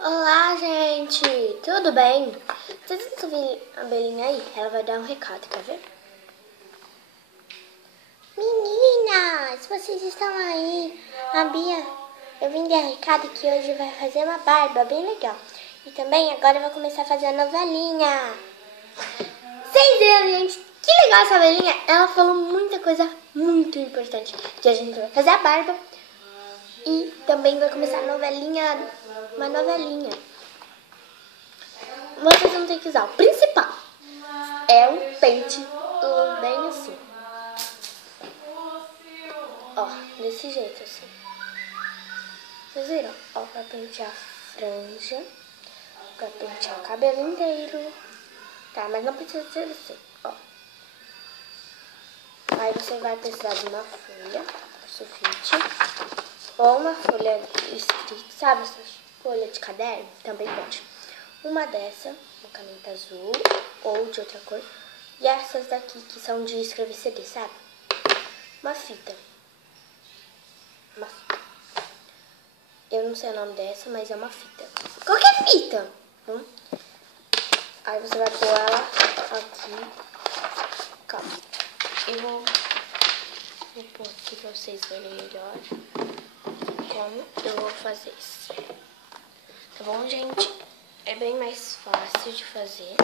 Olá, gente! Tudo bem? Vocês estão vendo a Belinha aí? Ela vai dar um recado, quer ver? Meninas, vocês estão aí? A Bia, eu vim dar um recado que hoje vai fazer uma barba bem legal. E também agora eu vou começar a fazer a novelinha. Vocês viram, gente? Que legal essa Belinha! Ela falou muita coisa muito importante. Que a gente vai fazer a barba. E também vai começar a novelinha, uma novelinha. Vocês vão ter que usar o principal. É um pente bem assim. Ó, desse jeito assim. Vocês viram? Ó, pra pentear a franja. Pra pentear o cabelo inteiro. Tá, mas não precisa ser assim, ó. Aí você vai precisar de uma folha sulfite. Ou uma folha escrita, sabe? Essa folha de caderno? Também pode. Uma dessa, uma caneta azul ou de outra cor. E essas daqui que são de escrever CD, sabe? Uma fita. Uma fita. Eu não sei o nome dessa, mas é uma fita. Qualquer fita. Aí você vai pôr ela aqui. Calma. Eu vou pôr aqui pra vocês verem melhor como eu vou fazer isso. Tá bom, gente? É bem mais fácil de fazer.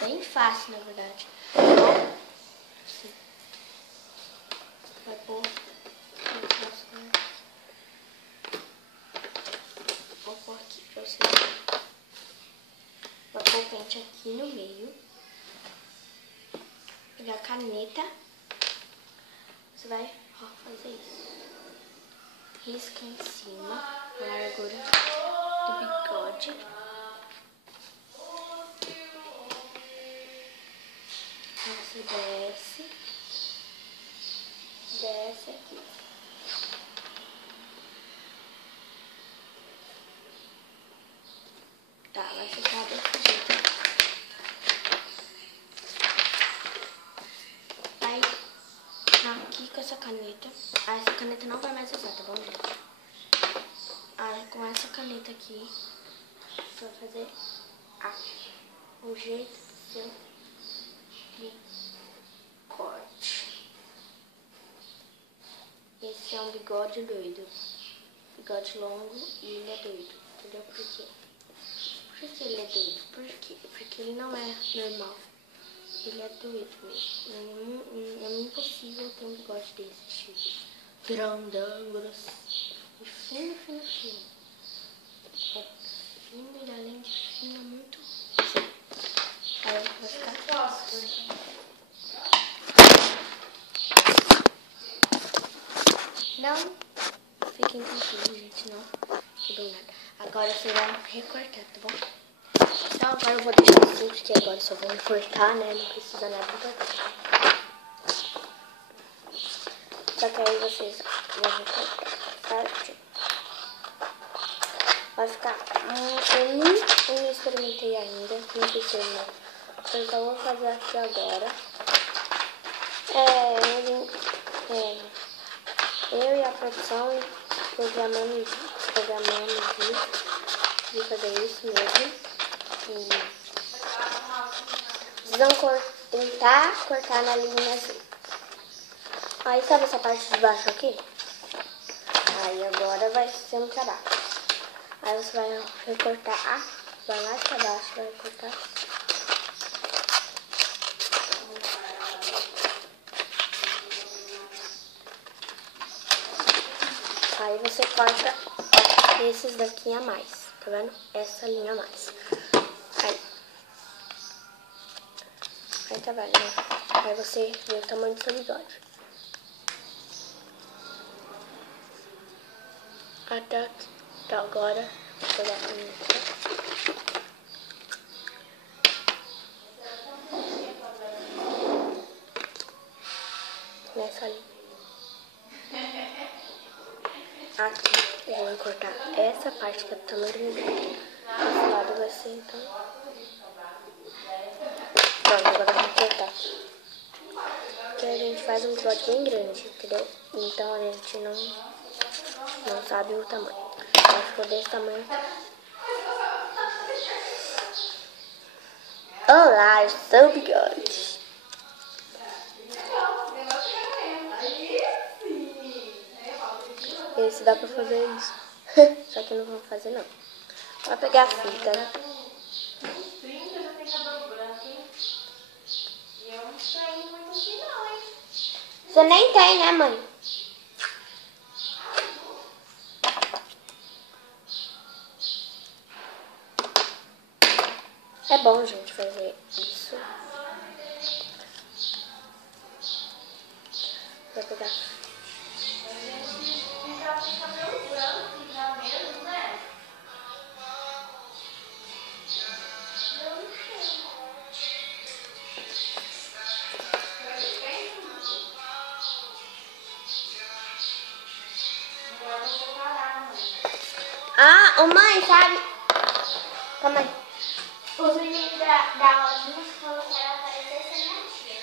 Bem fácil, na verdade. Você vai pôr... Vou pôr aqui pra vocês verem. Vou pôr o pente aqui no meio. Pegar a caneta. Você vai, ó, fazer isso. Risca em cima a largura do bigode. Você desce aqui. Tá, vai ficar desse jeito. Aí, aqui com essa caneta. Ah, essa caneta não vai mais usar, tá bom, gente? Aí, com essa caneta aqui, você vai fazer o jeito do seu bigode. Esse é um bigode doido. Bigode longo e ele é doido. Entendeu por quê? Por que ele é doido? Por quê? Porque ele não é normal. Ele é doido mesmo. É impossível ter um bigode desse tipo. Grandão, grosso. E fino. É fino e além de fino, muito. Aí vai ficar assim. Não fiquem tranquilos, gente, não mudou nada. Agora você vai recortar, tá bom? Então agora eu vou deixar assim, porque agora eu só vou recortar, né? Não precisa nada importante. Só que aí vocês vão recortar, certo? Vai ficar... eu não experimentei ainda, não sei se eu não. Então eu vou fazer aqui agora. Eu e a produção programamos isso, de fazer isso mesmo. E vocês vão tentar cortar na linha azul. Aí sabe essa parte de baixo aqui? Aí agora vai ser um trabalho. Aí você vai recortar, vai lá pra baixo, vai recortar. Aí você corta esses daqui a mais, tá vendo? Essa linha a mais. Aí tá vendo, né? Aí você vê o tamanho do seu bigode. Até agora, vou pegar a caneta. Nessa linha. Aqui eu vou recortar essa parte que é do tamanho do bigode. Esse lado vai ser então. Pronto, agora eu vou recortar. Porque a gente faz um bigode bem grande, entendeu? Então a gente não sabe o tamanho. Então ficou desse tamanho. Olá, eu sou o Bigode. Esse dá pra fazer isso. Só que não vou fazer não. Vai pegar a fita, né? Você nem tem, né, mãe? É bom, gente, fazer isso. Vai pegar. Ah, ô mãe, sabe? Calma aí. Os meninos da aula de música falaram que ela apareceu sem minha tia.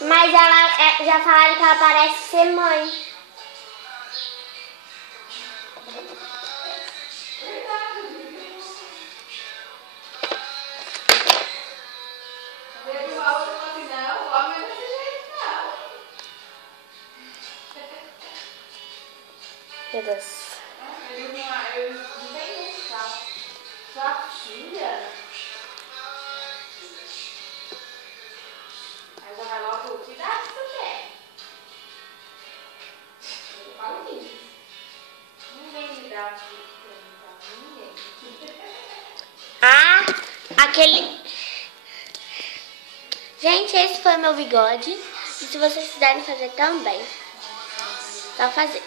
Mas ela já falaram que ela parece ser mãe. Meu Deus. Eu não tenho esse carro. Sua filha? Aí já vai logo, que idade você tem? Eu falo isso. Ninguém me dá ninguém. Ah, aquele... Gente, esse foi meu bigode. E se vocês quiserem fazer também, só fazer.